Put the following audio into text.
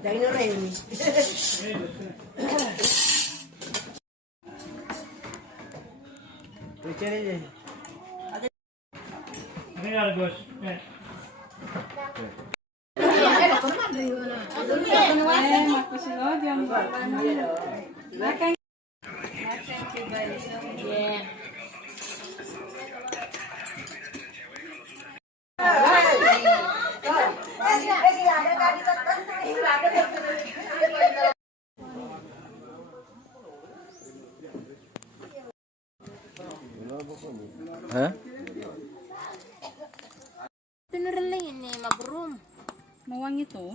Dahil na rin. Makusunod yung nakay. Yeah. Ha? Pinarala yun eh, mabroom. Mawang ito.